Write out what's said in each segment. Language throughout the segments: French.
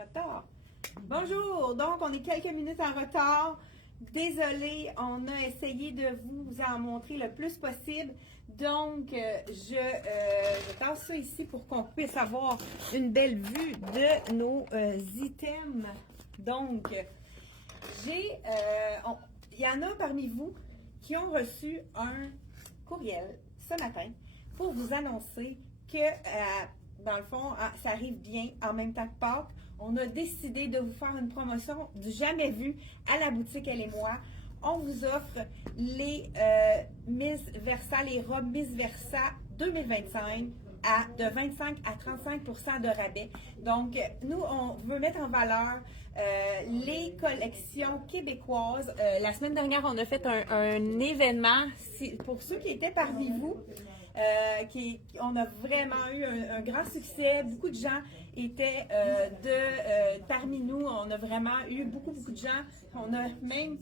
Retard. Bonjour, donc on est quelques minutes en retard. Désolée, on a essayé de vous en montrer le plus possible. Donc, je tasse ça ici pour qu'on puisse avoir une belle vue de nos items. Donc, il y en a parmi vous qui ont reçu un courriel ce matin pour vous annoncer que, dans le fond, ça arrive bien en même temps que Pâques. On a décidé de vous faire une promotion du jamais vu à la boutique Elle et moi. On vous offre les Miss Versa, les robes Miss Versa 2025 de 25 à 35 % de rabais. Donc, nous, on veut mettre en valeur les collections québécoises. La semaine dernière, on a fait un événement. Pour ceux qui étaient parmi vous, on a vraiment eu un grand succès. Beaucoup de gens étaient parmi nous. On a vraiment eu beaucoup de gens. On a même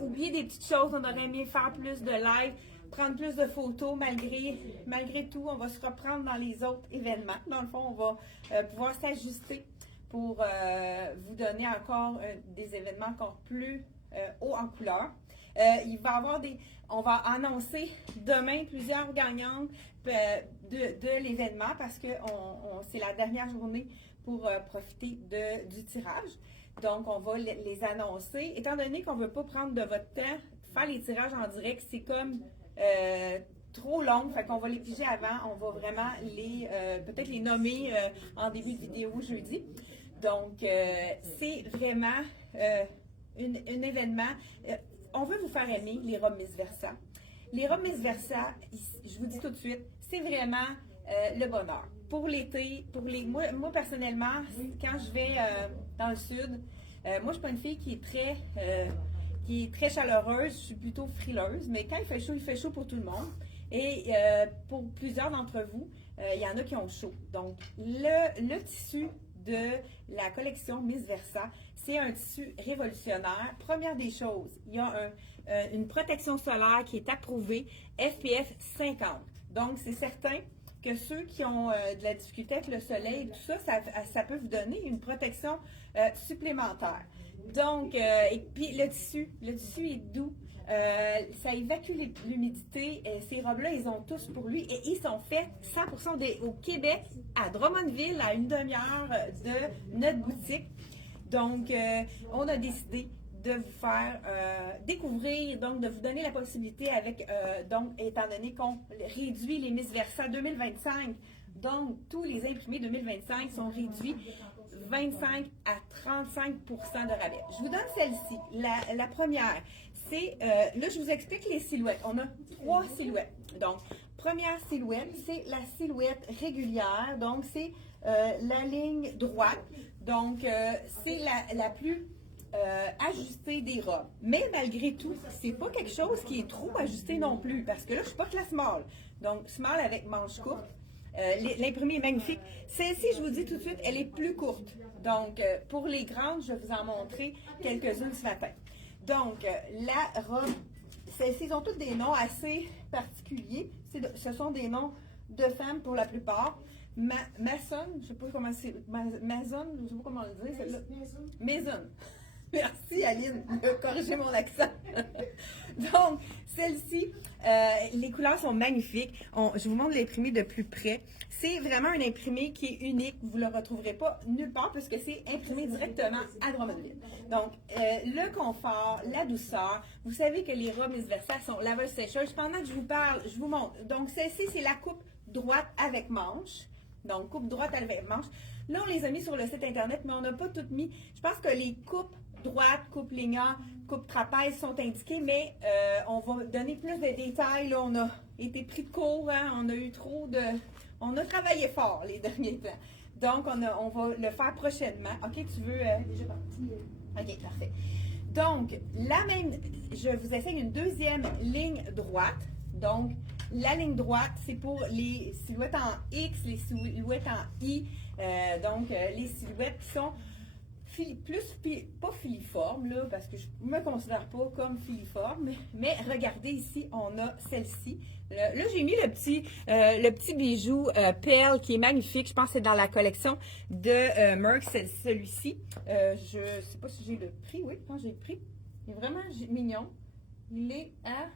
oublié des petites choses. On aurait aimé faire plus de live, prendre plus de photos. Malgré tout, on va se reprendre dans les autres événements. Dans le fond, on va pouvoir s'ajuster pour vous donner encore des événements encore plus hauts en couleur. Il va y avoir on va annoncer demain plusieurs gagnantes de l'événement parce que c'est la dernière journée pour profiter du tirage. Donc, on va les annoncer. Étant donné qu'on ne veut pas prendre de votre temps, faire les tirages en direct, c'est comme trop long. Fait qu'on va les piger avant. On va vraiment peut-être les nommer en début de vidéo jeudi. Donc, c'est vraiment un événement. On veut vous faire aimer les robes Miss Versa. Les robes Miss Versa, je vous dis tout de suite, c'est vraiment le bonheur. Pour l'été, moi personnellement, quand je vais dans le sud, moi je suis pas une fille qui est très chaleureuse, je suis plutôt frileuse, mais quand il fait chaud pour tout le monde. Et pour plusieurs d'entre vous, il y en a qui ont chaud. Donc, le tissu de la collection Miss Versa, c'est un tissu révolutionnaire. Première des choses, il y a une protection solaire qui est approuvée SPF 50. Donc, c'est certain que ceux qui ont de la difficulté avec le soleil, tout ça, ça peut vous donner une protection supplémentaire. Donc, et puis le tissu est doux. Ça évacue l'humidité. Ces robes-là, ils ont tous pour lui. Et ils sont faits 100% au Québec, à Drummondville, à une demi-heure de notre boutique. Donc, on a décidé de vous faire découvrir, donc de vous donner la possibilité donc étant donné qu'on réduit les Miss Versa 2025, donc tous les imprimés 2025 sont réduits 25 à 35 % de rabais. Je vous donne celle-ci. La première, c'est, là je vous explique les silhouettes. On a 3 silhouettes. Donc, première silhouette, c'est la silhouette régulière. Donc, c'est la ligne droite. Donc, c'est la plus ajustée des robes. Mais malgré tout, c'est pas quelque chose qui est trop ajusté non plus. Parce que là, je suis pas classe small. Donc, small avec manche courte. L'imprimé est magnifique. Celle-ci, je vous dis tout de suite, elle est plus courte. Donc, pour les grandes, je vais vous en montrer quelques-unes ce matin. Donc, la robe, celles-ci, ils ont toutes des noms assez particuliers. Ce sont des noms de femmes pour la plupart. Mason, je ne sais pas comment c'est. Mason, je ne sais pas comment le dire. Mason. Merci Aline de corriger mon accent. Donc, celle-ci, les couleurs sont magnifiques. Je vous montre l'imprimé de plus près. C'est vraiment un imprimé qui est unique. Vous ne le retrouverez pas nulle part puisque c'est imprimé directement à Drummondville. Donc, le confort, la douceur. Vous savez que les robes Miss Versa sont laveuses sécheuses. Pendant que je vous parle, je vous montre. Donc, celle-ci, c'est la coupe droite avec manche. Donc, coupe droite avec manche. Là, on les a mis sur le site Internet, mais on n'a pas toutes mis. Je pense que les coupes droite, coupe lignant, coupe trapèze sont indiquées, mais on va donner plus de détails. Là, on a été pris de court, hein? On a eu on a travaillé fort les derniers temps. Donc, on va le faire prochainement. OK, tu veux... Déjà parti. OK, parfait. Donc, je vous essaye une deuxième ligne droite. Donc, la ligne droite, c'est pour les silhouettes en X, les silhouettes en I. Donc, les silhouettes qui sont pas filiforme, là, parce que je ne me considère pas comme filiforme, mais regardez ici, on a celle-ci. Là, j'ai mis le petit bijou perle qui est magnifique. Je pense que c'est dans la collection de Merck, celui-ci. Je ne sais pas si j'ai le prix. Oui, quand j'ai le prix. Il est vraiment mignon. Il est à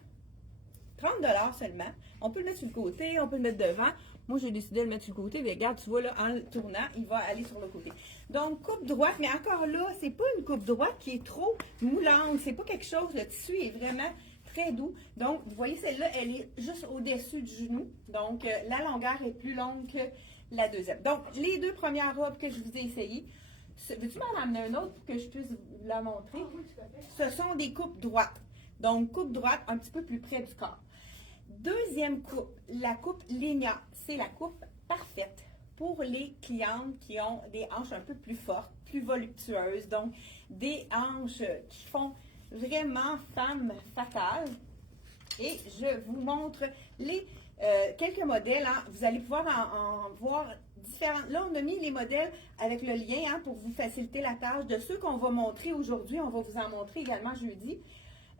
30 $ seulement. On peut le mettre sur le côté, on peut le mettre devant. Moi, j'ai décidé de le mettre sur le côté. Mais regarde, tu vois, là, en le tournant, il va aller sur le côté. Donc, coupe droite, mais encore là, c'est pas une coupe droite qui est trop moulante. C'est pas quelque chose, le tissu est vraiment très doux. Donc, vous voyez, celle-là, elle est juste au-dessus du genou. Donc, la longueur est plus longue que la deuxième. Donc, les deux premières robes que je vous ai essayées, veux-tu m'en amener un autre pour que je puisse vous la montrer? Ce sont des coupes droites. Donc, coupe droite un petit peu plus près du corps. Deuxième coupe, la coupe Ligna. C'est la coupe parfaite pour les clientes qui ont des hanches un peu plus fortes, plus voluptueuses. Donc, des hanches qui font vraiment femme fatale. Et je vous montre les quelques modèles. Hein. Vous allez pouvoir en voir différents. Là, on a mis les modèles avec le lien pour vous faciliter la tâche. De ceux qu'on va montrer aujourd'hui, on va vous en montrer également jeudi.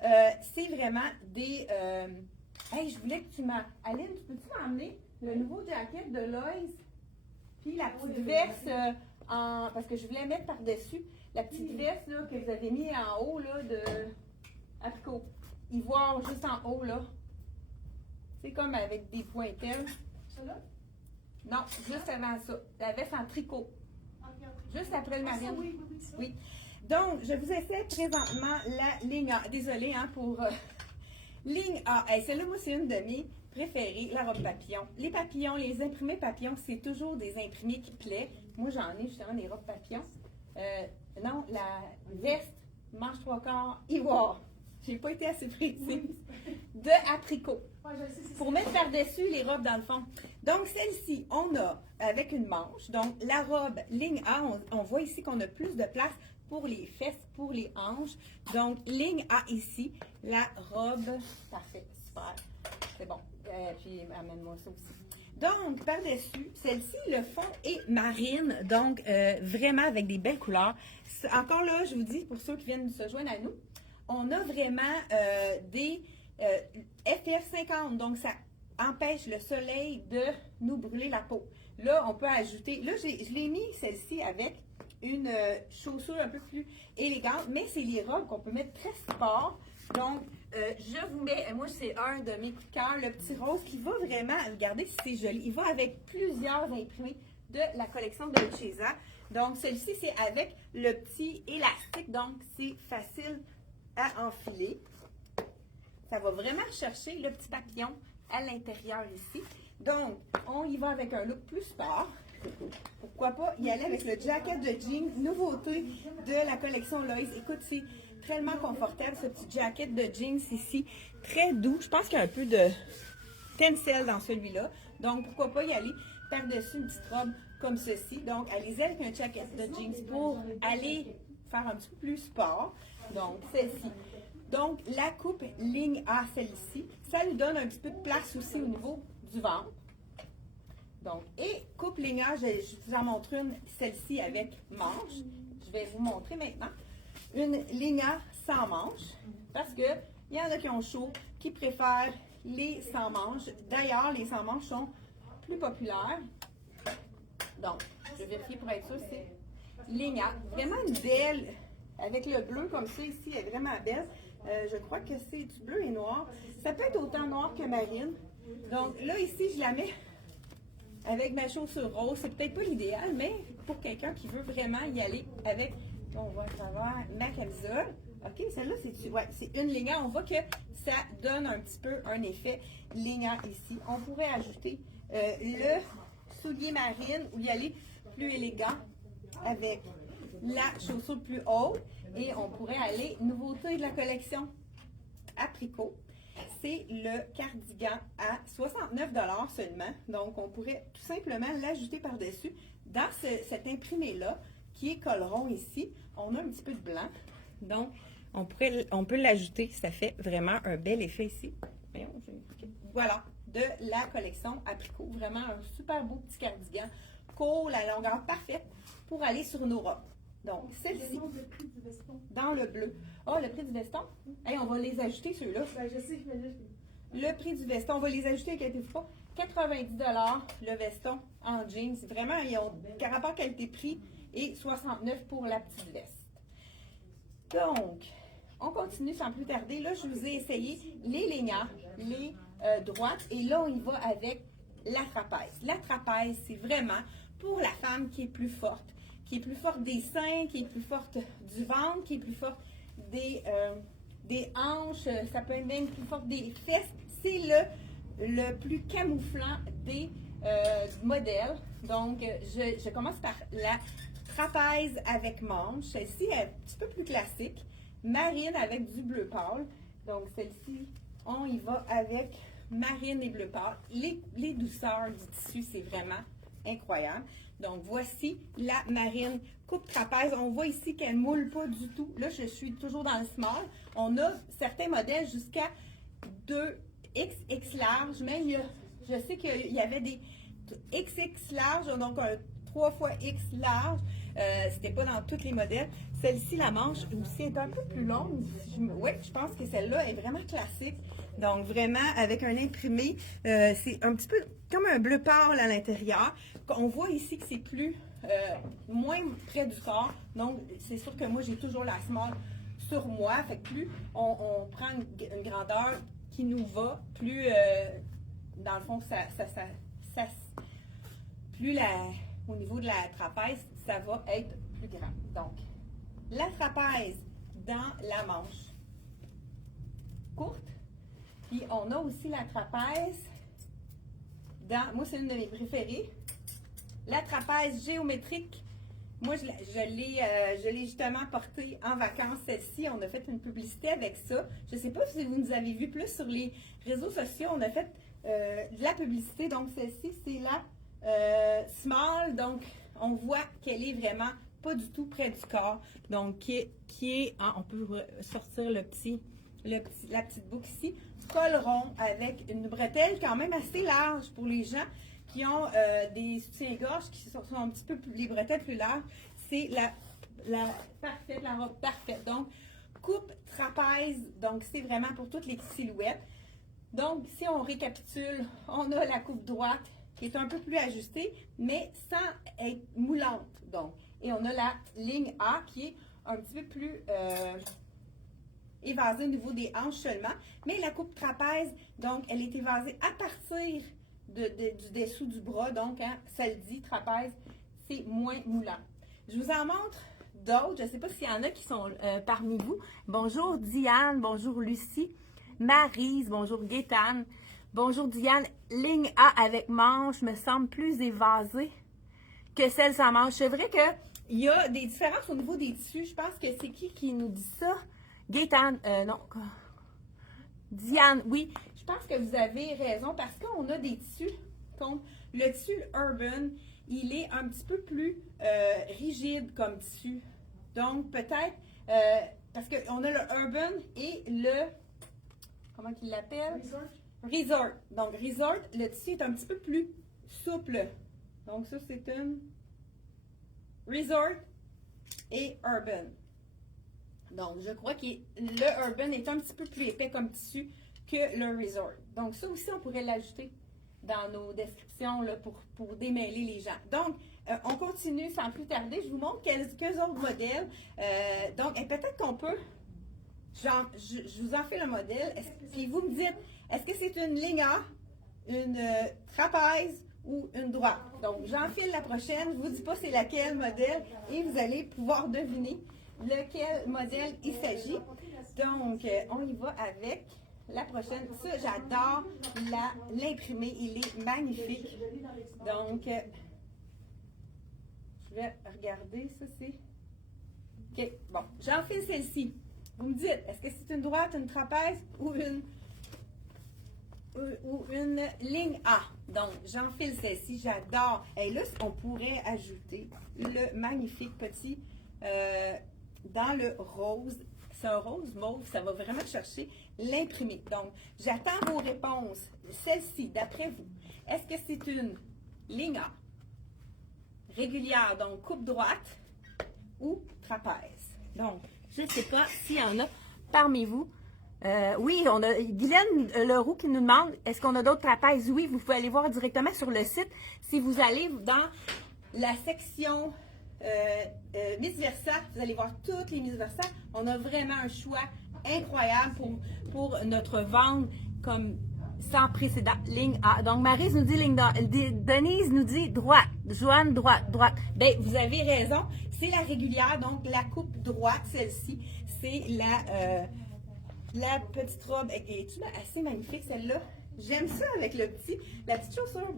C'est vraiment des... hey, je voulais que tu m'as... Aline, peux-tu m'emmener le nouveau jacket de Loïs? Puis la petite veste parce que je voulais mettre par-dessus la petite veste là, que vous avez mis en haut là, de Apricot. Ivoire juste en haut là. C'est comme avec des pointelles. Ça là? Non, juste avant ça. La veste en tricot. Juste après le marine. Oui, oui, oui, oui. Donc, je vous essaie présentement la ligne A. Désolée pour ligne A. Hey, celle-là, moi, c'est une de mes préférées, la robe papillon. Les papillons, les imprimés papillons, c'est toujours des imprimés qui plaisent. Moi, j'en ai justement des robes papillons. Non, la veste, manche 3/4, ivoire. J'ai pas été assez précise. De apricot. Pour mettre par-dessus les robes dans le fond. Donc, celle-ci, on a avec une manche. Donc, la robe ligne A, on voit ici qu'on a plus de place pour les fesses, pour les hanches. Donc, ligne A ici, la robe. Parfait, super. C'est bon. Puis, amène-moi ça aussi. Donc, par-dessus, celle-ci, le fond est marine. Donc, vraiment avec des belles couleurs. Encore là, je vous dis, pour ceux qui viennent se joindre à nous, on a vraiment des FF 50. Donc, ça empêche le soleil de nous brûler la peau. Là, on peut ajouter... Là, je l'ai mis, celle-ci, avec une chaussure un peu plus élégante, mais c'est les robes qu'on peut mettre très sport. Donc, je vous mets, moi c'est un de mes coups de cœur, le petit rose qui va vraiment, regardez si c'est joli, il va avec plusieurs imprimés de la collection de Chesa. Donc, celle-ci c'est avec le petit élastique, donc c'est facile à enfiler. Ça va vraiment chercher le petit papillon à l'intérieur ici. Donc, on y va avec un look plus sport. Pourquoi pas y aller avec le jacket de jeans, nouveauté de la collection Loïs. Écoute, c'est tellement confortable ce petit jacket de jeans ici, très doux. Je pense qu'il y a un peu de tencel dans celui-là. Donc, pourquoi pas y aller par-dessus une petite robe comme ceci. Donc, allez-y avec un jacket de jeans pour aller faire un petit peu plus sport. Donc, celle-ci. Donc, la coupe ligne A, celle-ci, ça lui donne un petit peu de place aussi au niveau du ventre. Donc, et coupe ligne A, je vous en montre une, celle-ci avec manche. Je vais vous montrer maintenant une ligne A sans manche, parce que il y en a qui ont chaud, qui préfèrent les sans manches. D'ailleurs, les sans manches sont plus populaires. Donc, je vais vérifier pour être sûr, c'est ligne A. Vraiment une belle, avec le bleu comme ça ici, elle est vraiment belle. Je crois que c'est du bleu et noir. Ça peut être autant noir que marine. Donc là, ici, je la mets avec ma chaussure rose. C'est peut-être pas l'idéal, mais pour quelqu'un qui veut vraiment y aller avec, on va à travers ma camisole. OK, celle-là, c'est une ligne A. On voit que ça donne un petit peu un effet ligne A ici. On pourrait ajouter le soulier marine ou y aller plus élégant avec la chaussure plus haute. Et on pourrait aller, nouveauté de la collection Apricot, c'est le cardigan à 69 $ seulement. Donc, on pourrait tout simplement l'ajouter par-dessus. Dans cet imprimé-là, qui est col rond ici, on a un petit peu de blanc. Donc, on peut l'ajouter. Ça fait vraiment un bel effet ici. Voilà, de la collection Apricot. Vraiment un super beau petit cardigan. Court, la longueur parfaite pour aller sur nos robes. Donc, celle-ci, dans le bleu. Ah, le prix du veston? Hey, on va les ajouter, ceux-là. Ben, je sais, mais là, Le prix du veston, on va les ajouter, inquiétez-vous pas. 90$ le veston en jeans. Vraiment, ils ont rapport qualité-prix et 69$ pour la petite veste. Donc, on continue sans plus tarder. Là, je vous ai essayé les lignards, les droites. Et là, on y va avec la trapèze. La trapèze, c'est vraiment pour la femme qui est plus forte des seins, qui est plus forte du ventre, qui est plus forte des hanches, ça peut être même plus forte des fesses. C'est le plus camouflant des modèles. Donc, je commence par la trapèze avec manche. Celle-ci est un petit peu plus classique. Marine avec du bleu pâle. Donc, celle-ci, on y va avec marine et bleu pâle. Les douceurs du tissu, c'est vraiment incroyable. Donc, voici la marine coupe trapèze. On voit ici qu'elle ne moule pas du tout. Là, je suis toujours dans le small. On a certains modèles jusqu'à 2XX large. Même, je sais qu'il y avait des XX large, donc un 3x large. C'était pas dans tous les modèles. Celle-ci, la manche aussi est un peu plus longue. Oui, je pense que celle-là est vraiment classique. Donc, vraiment, avec un imprimé, c'est un petit peu comme un bleu pâle à l'intérieur. On voit ici que c'est plus, moins près du corps. Donc, c'est sûr que moi, j'ai toujours la small sur moi. Fait que plus on prend une grandeur qui nous va, plus, dans le fond, plus au niveau de la trapèze, ça va être plus grand. Donc, la trapèze dans la manche courte. Puis, on a aussi la trapèze dans, moi, c'est une de mes préférées. La trapèze géométrique. Moi, je l'ai justement portée en vacances, celle-ci. On a fait une publicité avec ça. Je ne sais pas si vous nous avez vu plus sur les réseaux sociaux. On a fait de la publicité. Donc, celle-ci, c'est la small. Donc, on voit qu'elle est vraiment pas du tout près du corps. Donc, on peut sortir la petite boucle ici. Col rond avec une bretelle quand même assez large pour les gens qui ont des soutiens-gorge qui sont un petit peu plus, les bretelles plus larges. C'est la robe parfaite. Donc, coupe trapèze. Donc, c'est vraiment pour toutes les silhouettes. Donc, si on récapitule, on a la coupe droite qui est un peu plus ajustée, mais sans être moulante. Donc, et on a la ligne A qui est un petit peu plus évasée au niveau des hanches seulement. Mais la coupe trapèze, donc, elle est évasée à partir du dessous du bras. Donc, hein, ça le dit, trapèze, c'est moins moulant. Je vous en montre d'autres. Je ne sais pas s'il y en a qui sont parmi vous. Bonjour Diane, bonjour Lucie, Maryse, bonjour Gaétane. Bonjour Diane, ligne A avec manche me semble plus évasée que celle sans manche. C'est vrai qu'il y a des différences au niveau des tissus. Je pense que c'est qui nous dit ça? Gaétane, non. Diane, oui. Je pense que vous avez raison parce qu'on a des tissus comme le tissu Urban, il est un petit peu plus rigide comme tissu. Donc, peut-être, parce qu'on a le Urban et le, comment qu'il l'appelle? Resort. Donc, Resort, le tissu est un petit peu plus souple. Donc, ça, c'est une Resort et Urban. Donc, je crois que le Urban est un petit peu plus épais comme tissu que le Resort. Donc, ça aussi, on pourrait l'ajouter dans nos descriptions là, pour démêler les gens. Donc, on continue sans plus tarder. Je vous montre quelques autres modèles. Donc, peut-être qu'on peut, je vous en fais le modèle, puis vous me dites, est-ce que c'est une ligne A, une trapèze ou une droite? Donc, j'enfile la prochaine, je ne vous dis pas c'est laquelle modèle et vous allez pouvoir deviner lequel modèle il s'agit. Donc, on y va avec la prochaine. Ça, j'adore l'imprimé. Il est magnifique. Donc, je vais regarder. Ça, c'est... OK. Bon, j'enfile celle-ci. Vous me dites, est-ce que c'est une droite, une trapèze ou une ligne A? Donc, j'enfile celle-ci. J'adore. Et là, on pourrait ajouter le magnifique petit dans le rose. C'est un rose mauve, ça va vraiment chercher l'imprimé. Donc, j'attends vos réponses. Celle-ci, d'après vous, est-ce que c'est une ligne A régulière, donc coupe droite, ou trapèze. Donc, Je ne sais pas s'il y en a parmi vous. Oui, on a Guylaine Leroux qui nous demande, est-ce qu'on a d'autres trapèzes? Oui, vous pouvez aller voir directement sur le site. Si vous allez dans la section Miss Versa, vous allez voir toutes les Miss Versa. On a vraiment un choix incroyable pour notre vente comme sans précédent. Ligne A. Donc, Maryse nous dit ligne A. Denise nous dit droite. Joanne, droite, droite. Bien, vous avez raison. C'est la régulière, donc la coupe droite, celle-ci. C'est la petite robe. Est-tu assez magnifique, celle-là? J'aime ça avec la petite chaussure.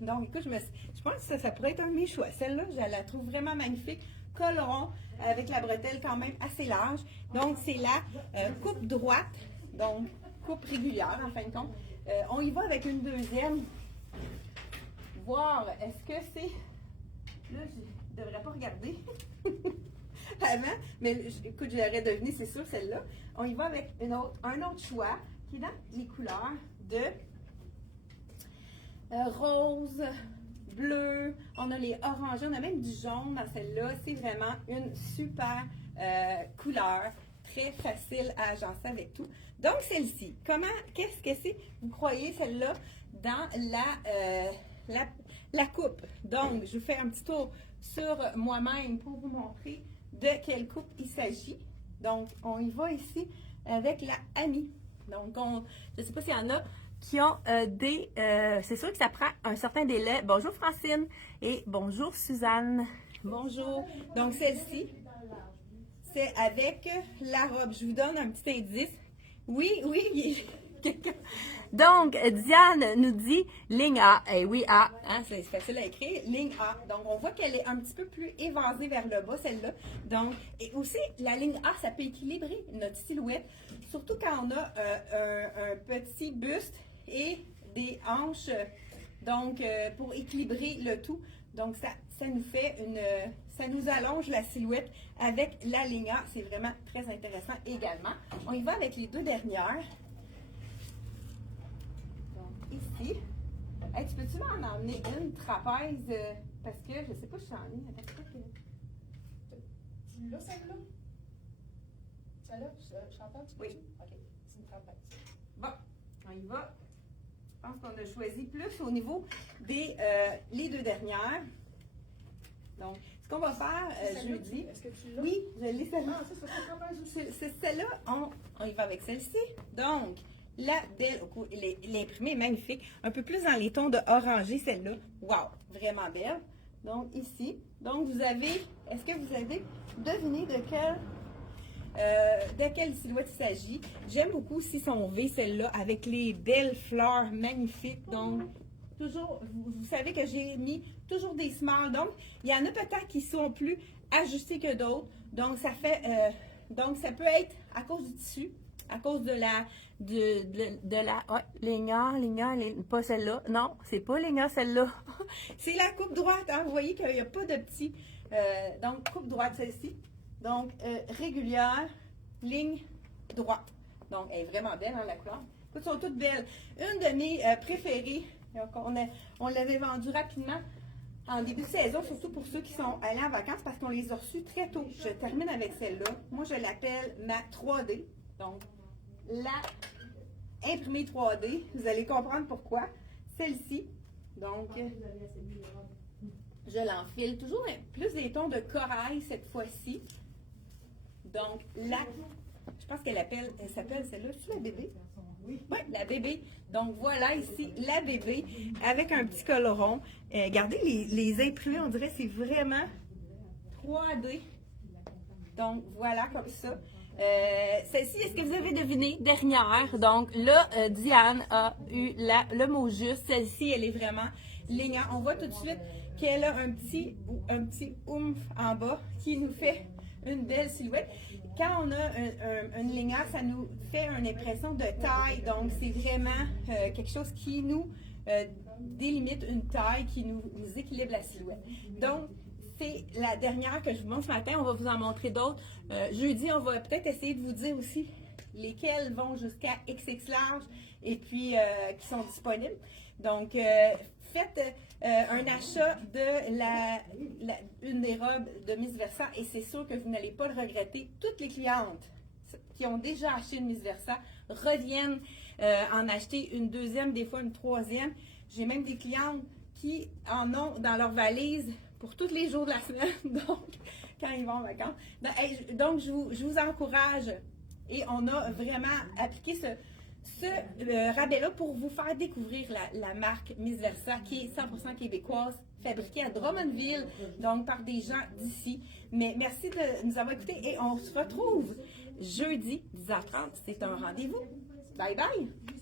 Donc, écoute, je pense que ça pourrait être un de mes choix. Celle-là, je la trouve vraiment magnifique. Col rond, avec la bretelle quand même assez large. Donc, c'est la coupe droite. Donc, coupe régulière, en fin de compte. On y va avec une deuxième. Voir, est-ce que c'est... Là, je ne devrais pas regarder avant, mais écoute, je l'aurais deviné, c'est sûr, celle-là. On y va avec un autre choix qui est dans les couleurs de rose, bleu, on a les orangés, on a même du jaune dans celle-là. C'est vraiment une super couleur, très facile à agencer avec tout. Donc, celle-ci, qu'est-ce que c'est, vous croyez, celle-là, dans la coupe? Donc, je vous fais un petit tour sur moi-même pour vous montrer de quelle coupe il s'agit. Donc, on y va ici avec la Ami. Donc, je ne sais pas s'il y en a qui ont c'est sûr que ça prend un certain délai. Bonjour Francine et bonjour Suzanne. Bonjour. Donc, celle-ci, c'est avec la robe. Je vous donne un petit indice. Oui, donc, Diane nous dit ligne A. Eh oui, A. Hein, c'est facile à écrire. Ligne A. Donc, on voit qu'elle est un petit peu plus évasée vers le bas, celle-là. Donc, et aussi, la ligne A, ça peut équilibrer notre silhouette. Surtout quand on a un petit buste et des hanches. Donc, pour équilibrer le tout. Donc, ça nous fait ça nous allonge la silhouette avec la ligne A. C'est vraiment très intéressant également. On y va avec les deux dernières. Donc, ici. Hey, tu peux-tu m'en emmener une trapèze? Parce que je ne sais pas, je suis en ligne. Tu l'as, celle-là? Celle-là, Chantal, tu peux? Oui. OK, c'est une trapèze. Bon, on y va. Je pense qu'on a choisi plus au niveau des les deux dernières. Donc, ce qu'on va faire jeudi. Est-ce que tu l'as? Oui, je l'ai celle-là. Ah, c'est trapèze aussi. C'est celle-là, on y va avec celle-ci. Donc, la belle, l'imprimée est magnifique. Un peu plus dans les tons de orangé, celle-là. Wow, vraiment belle. Donc, ici. Donc, est-ce que vous avez deviné de quelle silhouette il s'agit? J'aime beaucoup aussi son V, celle-là, avec les belles fleurs magnifiques. Donc, toujours, vous savez que j'ai mis toujours des smalls. Donc, il y en a peut-être qui sont plus ajustés que d'autres. Donc, ça peut être à cause du tissu, à cause de la ligne A, pas celle-là. Non, c'est pas ligne A, celle-là. C'est la coupe droite, hein? Vous voyez qu'il n'y a pas de petit. Donc, coupe droite, celle-ci. Donc, régulière, ligne droite. Donc, elle est vraiment belle, hein, la couleur. Écoute, elles sont toutes belles. Une de mes préférées, donc on l'avait vendue rapidement en début de saison, surtout pour ceux qui sont allés en vacances parce qu'on les a reçus très tôt. Je termine avec celle-là. Moi, je l'appelle ma 3D. Donc, la imprimée 3D. Vous allez comprendre pourquoi. Celle-ci. Donc, je l'enfile. Toujours plus des tons de corail cette fois-ci. Donc, je pense qu'elle s'appelle celle-là. C'est la bébé? Oui, la bébé. Donc, voilà ici la bébé avec un petit col rond. Regardez les imprimés, on dirait que c'est vraiment 3D. Donc, voilà comme ça. Celle-ci, est-ce que vous avez deviné? Dernière. Donc, là, Diane a eu le mot juste. Celle-ci, elle est vraiment lignante. On voit tout de suite qu'elle a un petit oomph en bas qui nous fait une belle silhouette. Quand on a une ligneur, ça nous fait une impression de taille. Donc, c'est vraiment quelque chose qui nous délimite une taille, qui nous équilibre la silhouette. Donc, c'est la dernière que je vous montre ce matin. On va vous en montrer d'autres. Jeudi, on va peut-être essayer de vous dire aussi lesquelles vont jusqu'à XX large et puis qui sont disponibles. Donc, faites un achat de une des robes de Miss Versa et c'est sûr que vous n'allez pas le regretter. Toutes les clientes qui ont déjà acheté une Miss Versa reviennent en acheter une deuxième, des fois une troisième. J'ai même des clientes qui en ont dans leur valise pour tous les jours de la semaine, donc quand ils vont en vacances. Donc, je vous encourage et on a vraiment appliqué ce rabais-là pour vous faire découvrir la marque Miss Versa qui est 100% québécoise, fabriquée à Drummondville, donc par des gens d'ici. Mais merci de nous avoir écoutés et on se retrouve jeudi 10h30. C'est un rendez-vous. Bye bye!